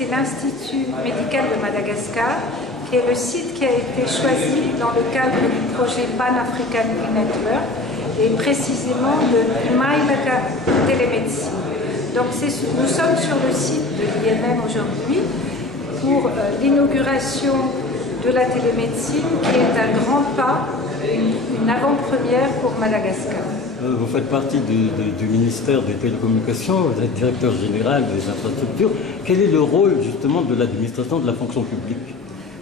c'est l'Institut médical de Madagascar, qui est le site qui a été choisi dans le cadre du projet Pan-African Network et précisément de Imailaka Télémédecine. Donc nous sommes sur le site de l'INM aujourd'hui pour l'inauguration de la télémédecine qui est un grand pas, une avant-première pour Madagascar. Vous faites partie du ministère des Télécommunications, vous êtes directeur général des infrastructures. Quel est le rôle justement de l'administration de la fonction publique?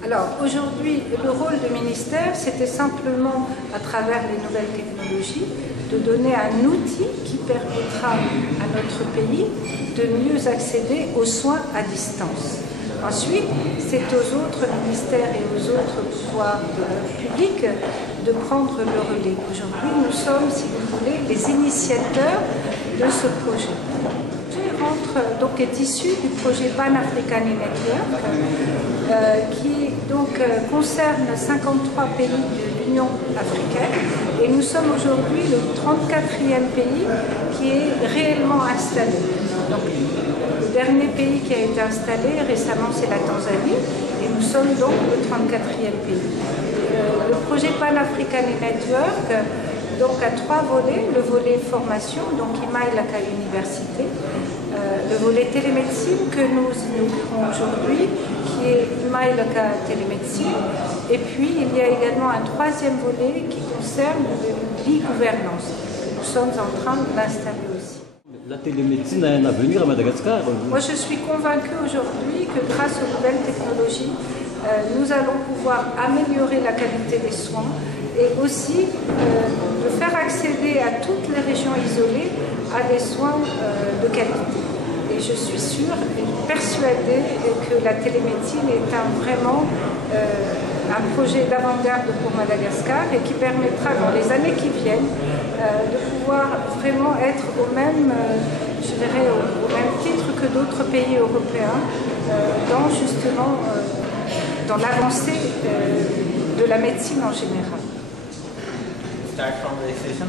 Alors aujourd'hui, le rôle du ministère, c'était simplement, à travers les nouvelles technologies, de donner un outil qui permettra à notre pays de mieux accéder aux soins à distance. Ensuite, c'est aux autres ministères et aux autres pouvoirs publics de prendre le relais. Aujourd'hui, nous sommes, si vous voulez, les initiateurs de ce projet. Donc est issu du projet Pan-African Network qui concerne 53 pays de l'Union africaine et nous sommes aujourd'hui le 34e pays qui est réellement installé. Donc, le dernier pays qui a été installé récemment c'est la Tanzanie et nous sommes donc le 34e pays. Le projet Pan-African Network donc à 3 volets, le volet formation, donc Imailaka Université, le volet télémédecine que nous inaugurons aujourd'hui, qui est Imailaka Télémédecine, et puis il y a également un 3e volet qui concerne l'e-gouvernance. Nous sommes en train de l'installer aussi. La télémédecine a un avenir à Madagascar? Moi je suis convaincue aujourd'hui que grâce aux nouvelles technologies, nous allons pouvoir améliorer la qualité des soins et aussi de faire accéder à toutes les régions isolées à des soins de qualité. Et je suis sûre et persuadée que la télémédecine est vraiment un projet d'avant-garde pour Madagascar et qui permettra dans les années qui viennent de pouvoir vraiment être au même, je dirais, au même titre que d'autres pays européens dans justement dans l'avancée de la médecine en général. Start from the station.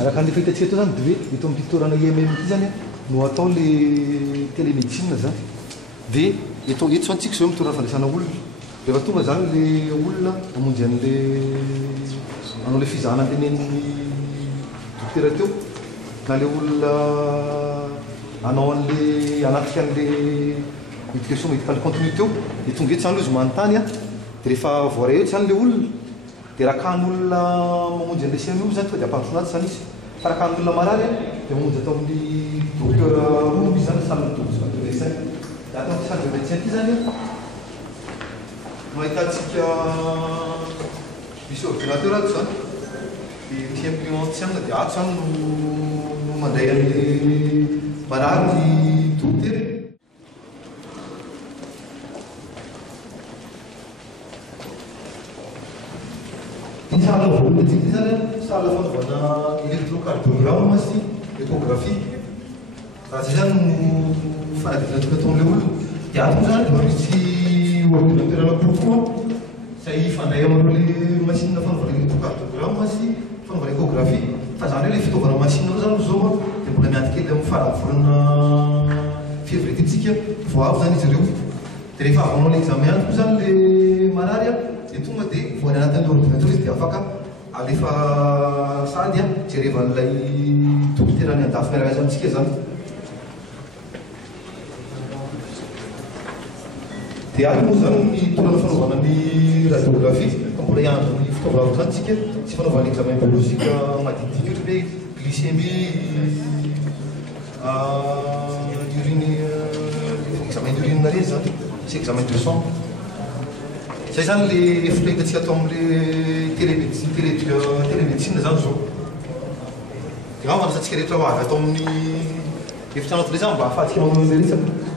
Araka ny fahitatsika eto zany de hoe eto amin'ny toerana IMM ity zany no atao le télémédecine zany. De eto zany tsika zao toerana fandraisana olona. Rehefa tonga zany le olona mamonjy an'le anao le fizahana tenen'ny dokotera teo na le olona anao an'le anatika an'le éducation médicale continue teo de tonga eto zany izy manontany de rehefa voaray eto zany le olona de rakan'olona mamonjy an'le CMU zany tonga de ampandrosonazy zany izy. Fa rakan'olona marary de mamonjy atao amin'ny docteur Romby zany salle de médecin. De atao amin'ny salle de médecin ity zany no ahitantsika misy ordinateur ato zany de misy imprimante zany de ato zany no mandray an'le marary dokotera. Salle voalohany ity zany salle fanaovana électrocardiogramme sy échographie. Raha zay zany no fanadinantsika ataon'le olona. De ato zany de misy ordinateur anankiroa zay ifandray amin'le machine fanaovana électrocardiogramme sy fanaovana échographie. Fa zany hoe le fitaovana machine reo zany zao de mbola miantoka kely amin'ny farany volana février tsika vao avy zany izy ireo. De rehefa avy manao l'examen antoka zany le marary de tonga de voany anatin'le ordinateur izy de afaka alefa sady jerevan'ilay dokotera ny andafy miaraka azy amintsika zany. De ato moa zany ny toerana fanaovana ny radiographie fa mbola iandro ny fitaovana zany tsika sy fanaovana examen biologique madinidinika ohatra hoe glycémie urine examen d'urine na reny zany sy examen de sang. zay zany le fitahitantsika atao amin'le télémédecine zany zao dia ao manasantsika rehetra ho avy atao amin'ny efitrano anatin'izay zany mba ahafahantsika manao an'izay resaka